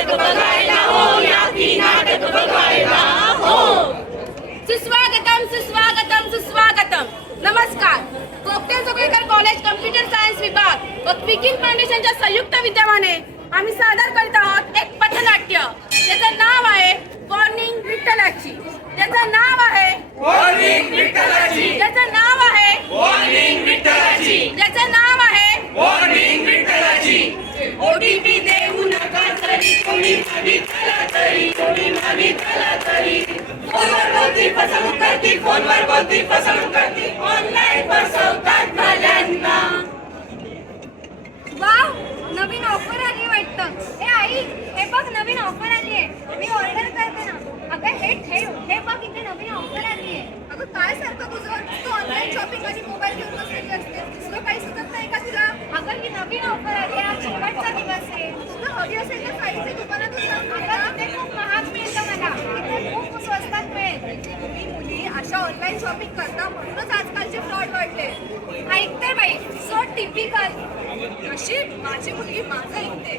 नाटक बघायला हो, या की नाटक बघायला हो. सुस्वागतम सुस्वागतम सुस्वागतम. नमस्कार. Kokate Joglekar college computer science विभाग व क्विकिन फाउंडेशनच्या संयुक्त विद्यमाने आम्ही सादर करीत आहोत एक पथनाट्य. त्याचं नाव आहे वॉर्निंग विठ्ठलाची. त्याचं नाव आहे वॉर्निंग विठ्ठलाची. त्याचं नाव आहे वॉर्निंग विठ्ठलाची. त्याचं नाव आहे वॉर्निंग विठ्ठलाची. ओटीपी देऊ नका तरी कोणी मागितला तरी कोणी मागितला तरी फोनवर बोलती फसवणूक करती फोनवर बोलती फसवणूक करती ऑनलाईन फसवतात भल्यांना. वाव, नवीन ऑफर आली वाटतं. ए आई, हे बघ नवीन ऑफर आली आहे. मी ऑर्डर करते ना. अगं हे ठेव, हे बघ इथे नवीन ऑफर आली आहे. अगं काय सारखं तुझं, तू ऑनलाईन शॉपिंग आणि मोबाईल घेऊन बसलेली असते. तुला काही सुचत नाही का तुला? अगं ही नवीन ऑफर आली आहे, आज शेवटचा दिवस आहे. तुला हवी असेल तर साईजच्या दुकानातून सांग. अगं तिथे खूप महाग मिळतं मला, इथे खूप स्वस्तात मिळेल. तुम्ही मुली अशा ऑनलाईन शॉपिंग करता म्हणूनच आजकालचे फ्रॉड वाढले. ऐकते बाई, सो टिपिकल. नशीब माझी मुलगी माझं ऐकते.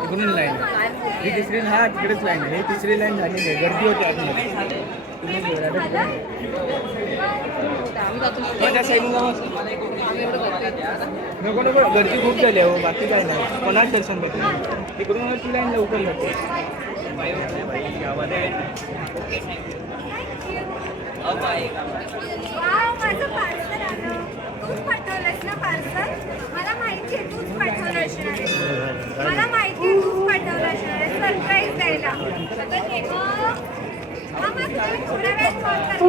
तिकडून लाईन ही तिसरी हा तिकडेच लाईन आहे. ही तिसरी लाईन झालेली आहे. गर्दी होती आतमध्ये. नको नको, गर्दी खूप झाली आहे. बाकी काय नाही, कोणाच दर्शन भेटलं. तिकडून ती लाईन लवकर जाते. माझं पार्सल आलं. तूच पाठवलंस ना पार्सल? मला माहिती आहे तूच पाठवलं असणार आहे. मला माहिती आहे तूच पाठवलं असणार आहे सरप्राईज द्यायला. अगं हे बघ. हा मग तुला थोड्या वेळात कॉल करते.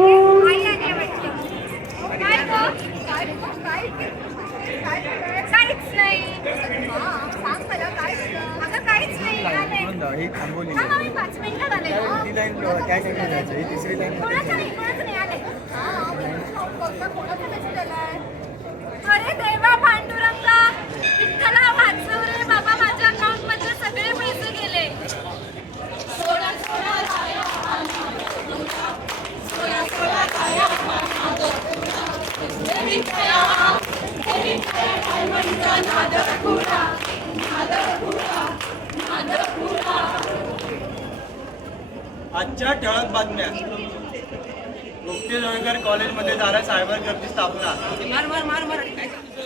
आई आली वाटतं. काय गं? काहीच नाही. सांग मला काय झालं? अगं काहीच नाही. आले. ही थांबवली. हा मग मी 5 मिनिटात आले. ती लाईन काय काय जायचं. ही तिसरी लाईन कोणाचं नाही आले. कोणाचा मेसेज आलाय? अरे देवा पांडुरंगा, विठ्ठला वाचव रे बाबा. माझ्या अकाउंट मध्ये सगळे पैसे गेले. आजच्या ठळक बातम्या. कोकटे जोगळेकर कॉलेजमध्ये झाला सायबर क्राईमची स्थापना.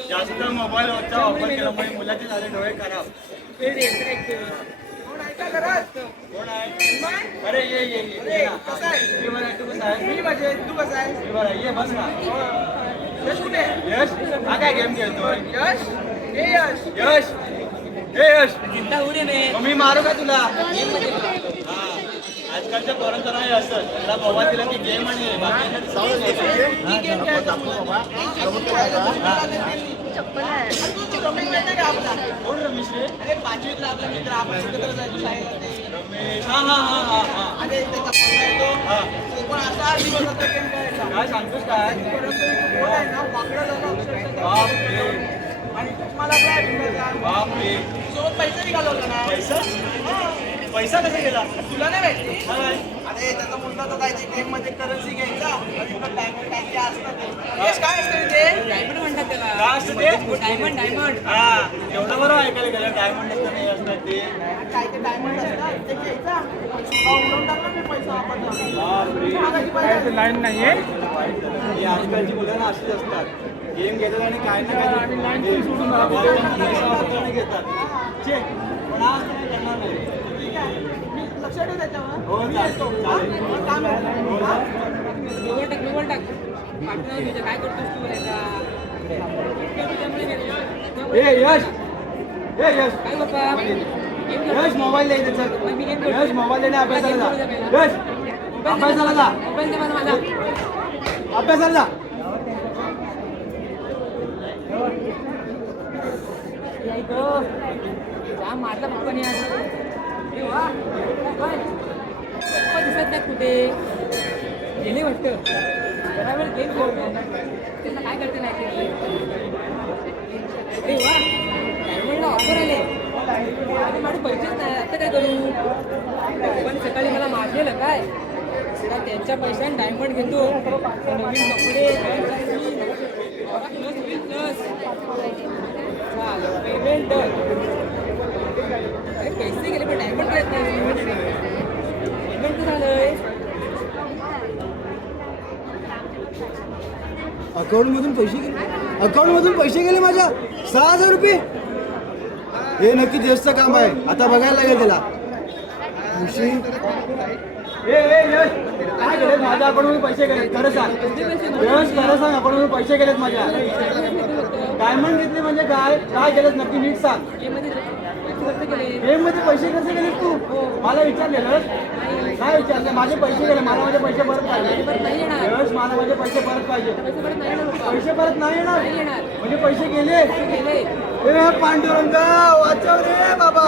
जास्त मोबाईलचा वापर केल्यामुळे मुलाचे झाले डोळे खराब. कोण आहे? अरे ये ये ये. मी बरं आहे, तू कसा आहे? मी मजेत. तू कसा आहे? मी बरं आहे. ये बस ना. यश कुठे? यश हा काय गेम खेळतोय? यश हे यश. यश हे यश. मग मी मारू का तुला? आजकालच्या पोरांचं नाही असं. त्याला मोबाईल दिला की गेम आणि कोण रमेश रे? अरे 5वीतला आपला मित्र. आपण एकत्र जायचो शाळेला. रमेश हा हा हा हा हा. अरे त्याचा पोरगा येतो. हा पण असा दिवस होता गेम खेळायचा. काय सांगतोस काय? बापरे. आणि मला काय बापरे. सोबत पैसा निघाला होता ना. पैसा? पैसा कसा गेला? तुला नाही माहिती? अरे त्याचा मुलगा तो काय गेम मध्ये करन्सी घ्यायचा. डायमंड टाकी असतात. काय असतं ते? डायमंड म्हणतात त्याला. काय असतं ते? डायमंड. हा एवढं बरं ऐकायला गेलं. डायमंड असतं नाही असतात ते. काय ते डायमंड असतात ते घ्यायचा. उडवून टाकला मी पैसा वापरला. लाईन नाहीये. आजकालची मुलं अशीच असतात. गेम घेतात आणि काय ना काय घेतात. पण आज नाही करणार नाही. लक्ष ठेव त्याच्यावर. हो काय करतोस तू? ए यश. ए यश काय बाबा? यश मोबाईल दे त्याचा. यश मोबाईल देणे अभ्यासाला जा. यश अभ्यासाला जा. अभ्यासाला जा. मारला पप्पाने दिसत नाही कुठे गेले वाटतं. जरा वेळ गेम खेळतो. त्यांना काय करते नाही. ऑफर आले. अरे माझे पैसेच नाही आता काय करू पण सकाळी मला मारलेलं काय तेव्हा त्यांच्या पैशाने डायमंड घेतो नवीन कपडे पेमेंट अरे पैसे गेले पण डायमंड काय नाही पेमेंट तर झालंय अकाउंटमधून पैसे गेले माझ्या 6,000 रुपये. हे नक्की देशचं काम आहे, आता बघायला लागेल त्याला. खुशी काय केलेत माझ्या अकाउंटमधून पैसे गेलेत खरं सांग यश खरं सांग अकाउंटमधून पैसे गेलेत माझ्या डायमंड घेतले म्हणजे काय केलेत नक्की नीट सांग गेम मध्ये पैसे कसे गेलेत तू मला विचारलेलं काय विचारलं माझे पैसे गेले मला माझे पैसे परत पाहिजे यश मला माझे पैसे परत पाहिजे पैसे परत नाही येणार म्हणजे पैसे गेले हे पांडुरंगा वाचव रे बाबा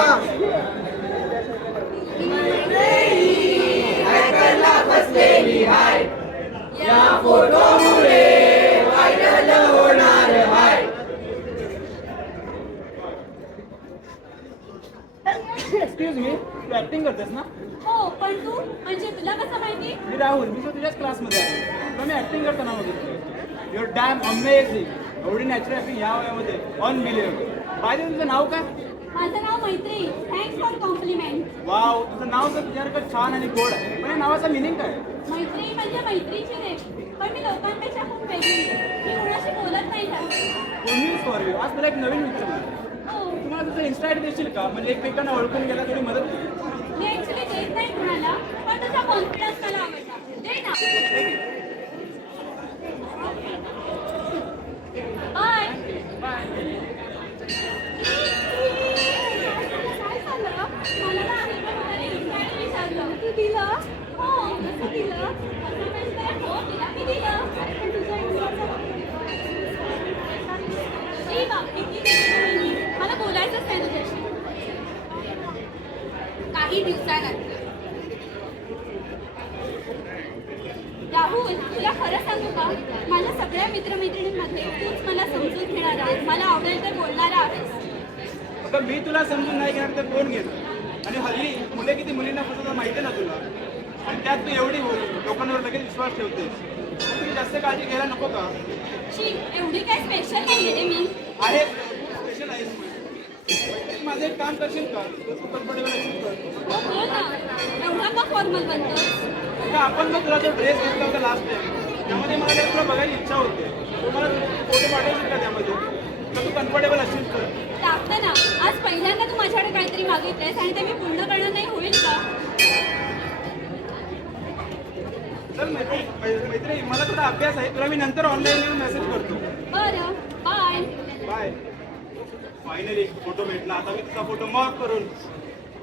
एक्सक्यूज मी तू ऍक्टिंग करतेस ना हो पण तू म्हणजे तुला कसं माहिती मी राहुल मी तुझ्याच क्लासमध्ये आहे तुला मी ऍक्टिंग करताना बघितलं युअर डॅम अमेझिंग एवढी नॅचरल ऍक्टिंग ह्या वयामध्ये अनबिलिव्हेबल बाय तुझं नाव काय माझं नाव मैत्री थँक्स फॉर कॉम्प्लिमेंट वाव तुझं नाव तर तुझ्यासारखं छान आणि गोड आहे पण या नावाचा मिनिंग काय मैत्री म्हणजे मैत्रीची रे पण मी लोकांपेक्षा खूप वेगळी मी कोणाशी बोलत नाही का तुम्ही सॉरी आज तुला एक नवीन विचारलं हो तुम्हाला तुझं इन्स्टा आयडी देशील का म्हणजे एकमेकांना ओळखून गेला थोडी मदत केली मी ऍक्च्युली देत नाही कुणाला पण तुझा कॉन्फिडन्स मला आवडला दे ना बाय काय झालं मला ना आम्ही पण मला इन्स्टाग्राम विचारलं तू दिलं हो कसं दिलं असं म्हणतंय हो तिला मी दिलं पण तुझ्या ए बाप किती दिलं मी मला बोलायचंच नाही तुझ्याशी काही दिवसानंतर राहुल तुला खरं सांगू का माझ्या सगळ्या मित्रमैत्रिणींमध्ये तूच मला समजून घेणारा मला आवडेल ते बोलणारा आहेस आता मी तुला समजून नाही घेणार तर कोण घेणार आणि हल्ली मुले किती मुलींना फसवतात माहिती आहे ना तुला आणि त्यात तू एवढी लोकांवर लगेच विश्वास ठेवतेस तुम्ही जास्त काळजी घ्यायला नको का शी एवढी काय स्पेशल नाही आहे रे मी आहे स्पेशल आहेस माझं एक काम करशील का तू कम्फर्टेबल असेल तर हो बोल ना एवढा का फॉर्मल बनतोस आता आपण जर तुला जो ड्रेस घेतला होता लास्ट टाइम त्यामध्ये मला जर तुला बघायची इच्छा होते तुम्हाला फोटो पाठवशील का त्यामध्ये तर तू कम्फर्टेबल असेल तर टाकतं ना आज पहिल्यांदा तू माझ्याकडे काहीतरी मागितलंयस आणि ते मी पूर्ण करणं नाही होईल का चल मैत्री मला थोडा अभ्यास आहे तुला मी नंतर ऑनलाईन येऊन मेसेज करतो बरं बाय बाय फायनली फोटो भेटला आता मी तुझा फोटो मॉक करून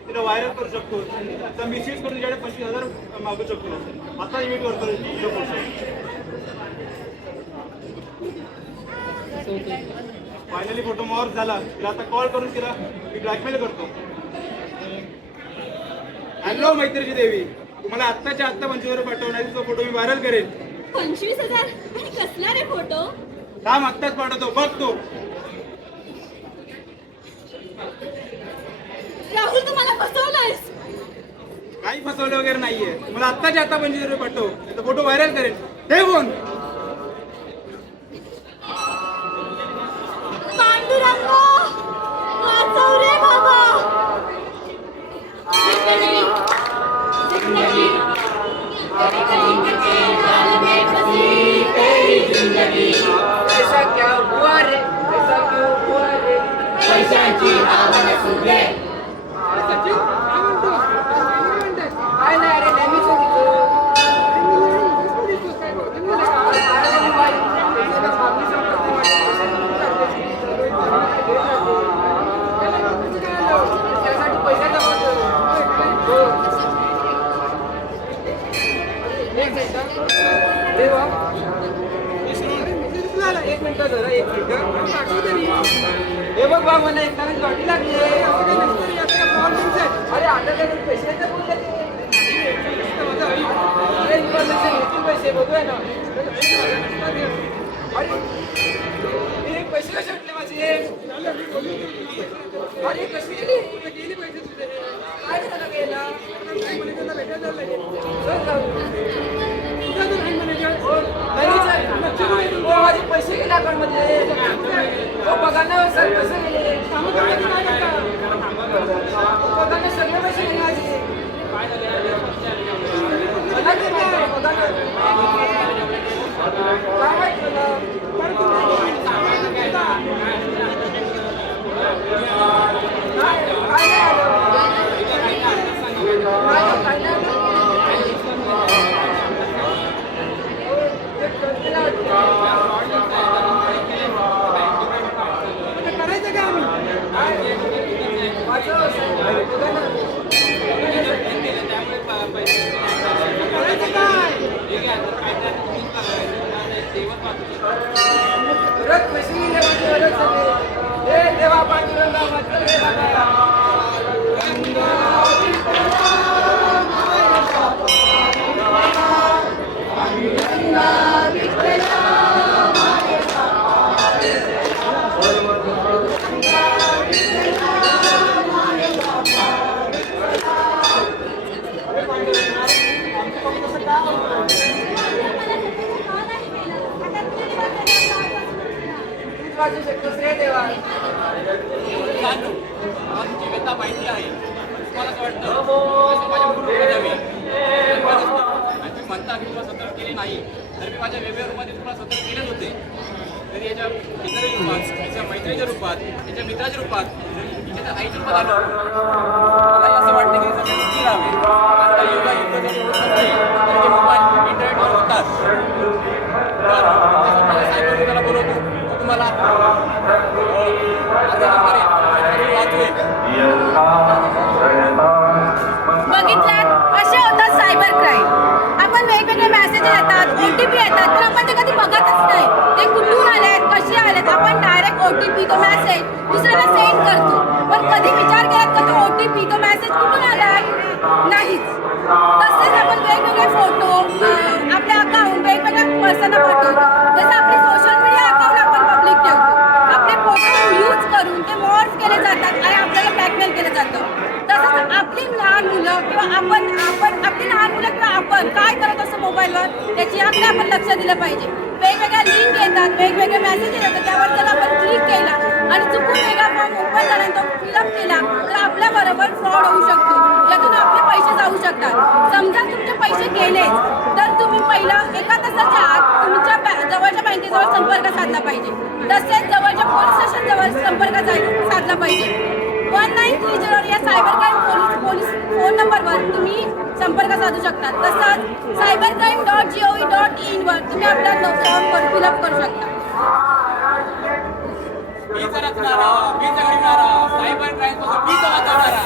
तिला व्हायरल करू शकतो आता मिसयूज करून तुझ्याकडे 25,000 मागू शकतो आता इमेट करतो तुझा फोटो फायनली फोटो मॉक झाला तिला आता कॉल करून तिला मी ब्लॅकमेल करतो हॅलो मैत्रीची देवी तुम्हाला आत्ताच्या आत्ता 25,000 पाठवणार तो फोटो मी व्हायरल करेन 25,000 आणि कसला रे फोटो काम आत्ताच पाठवतो बघ तो राहुल तू मला फसवलंयस काही फसवलं वगैरे नाहीये मला आत्ताच्या आता 25,000 पाठव तो फोटो व्हायरल करेन ते फोन पांडुरंग वाचव रे बाबा ऐसा क्या हुआ रे ऐसा क्यों हुआ रे पैशाची आवड सुरे काय नाही रे नेहमीच त्यासाठी पैसा एक मिनिट जरा एक मिनिट हे बघ बा मला एक तारीख गाठी लागली अरे आता काय पैसे तर बोलले अरे इन्फॉर्मेशन येतील पैसे बघूया ना अरे एक पैसे कसे भेटले माझे? अरे कशी गेली? गेली पैसे तुझे. काय झालं गेला? मॅनेजरला भेटायला जायला लागेल. चल जाऊ. कुठं तो बँक मॅनेजर? मॅनेजर, हो, माझे पैसे गेले अकाउंटमध्ये. हो, बघा ना सर पैसे गेले. कामं करायचं काय करता? बघा ना सगळे पैसे गेले माझे. मला ते नाही, बघा ना. काय माहित मला? पण तुम्ही काय नाही आलं. काय नाही आलं. करायचं का आम्ही? करायचं काय? परत पैसे गेले माझे परत सगळे. हे देवा पांडुरंगा मात्र रे बाबा. वाचू शकतोस रे देवा. आमची व्यथा माहिती आहे. तुम्हाला काय वाटतं माझ्या मुलीला द्यावी आणि तुम्ही म्हणता की तुला सतर्क केली नाही, तर मी माझ्या वेगवेगळ्या रूपात तुम्हाला सतर्क केलेच होते. तरी याच्या इतर रूपात, याच्या मैत्रिणीच्या रूपात, याच्या मित्राच्या रूपात, याच्या आईच्या रूपात आलो. मला असं वाटतं की सगळ्यांनी स्थिर राहावे. आजकाल योगा युद्ध जरी होत नसते तरी ते मोबाईल इंटरनेटवर होतात. तर सायबर युद्धाला बोलवतो तो तुम्हाला बघितलात असे होतात सायबर क्राईम. आपण वेगवेगळे मेसेज येतात, OTP येतात, पण आपण ते कधी बघतच नाही. ते कुठून आलेत, कसे आलेत. आपण डायरेक्ट OTP तो मेसेज दुसऱ्याला सेंड करतो, पण कधी विचार केलात का तो OTP तो मेसेज कुठून आलाय? नाहीच. तसेच आपण वेगवेगळे फोटो आपल्या अकाउंट वेगवेगळ्या पर्सनला पाठवतो. जसं आपले सोशल मीडिया अकाउंट आपण पब्लिक ठेवतो, आपले फोटो यूज करून ते मॉर्फ केले जातात आणि आपल्याला ब्लॅकमेल केलं जातं. तसंच आपली लहान मुलं किंवा आपण आपली लहान मुलं किंवा आपण काय करत असतो मोबाईलवर त्याच्याकडे आपण लक्ष दिलं पाहिजे. वेगवेगळ्या लिंक येतात, वेगवेगळे मेसेज येतात, त्यावर जर आपण क्लिक केला आणि चुकून वेगळा फॉर्म ओपन झाला आणि तो फिलअप केला तर आपल्याबरोबर फ्रॉड होऊ शकतो. यातून आपले पैसे जाऊ शकतात. समजा तुमचे पैसे गेलेच तर तुम्ही पहिला एका तासाच्या आत तुमच्या जवळच्या बँकेजवळ संपर्क साधला पाहिजे. तसेच जवळच्या पोलीस स्टेशन जवळ संपर्क साधला पाहिजे. 1930 या सायबर क्राईम पोलीस फोन नंबरवर तुम्ही संपर्क साधू शकता. तसंच cybercrime.gov.in वर तुम्ही आपला फॉर्म फिलअप करू शकता. वीज रचणारा, वीज घडविणारा, सायबर क्राईम पासून वीज वाचवणारा.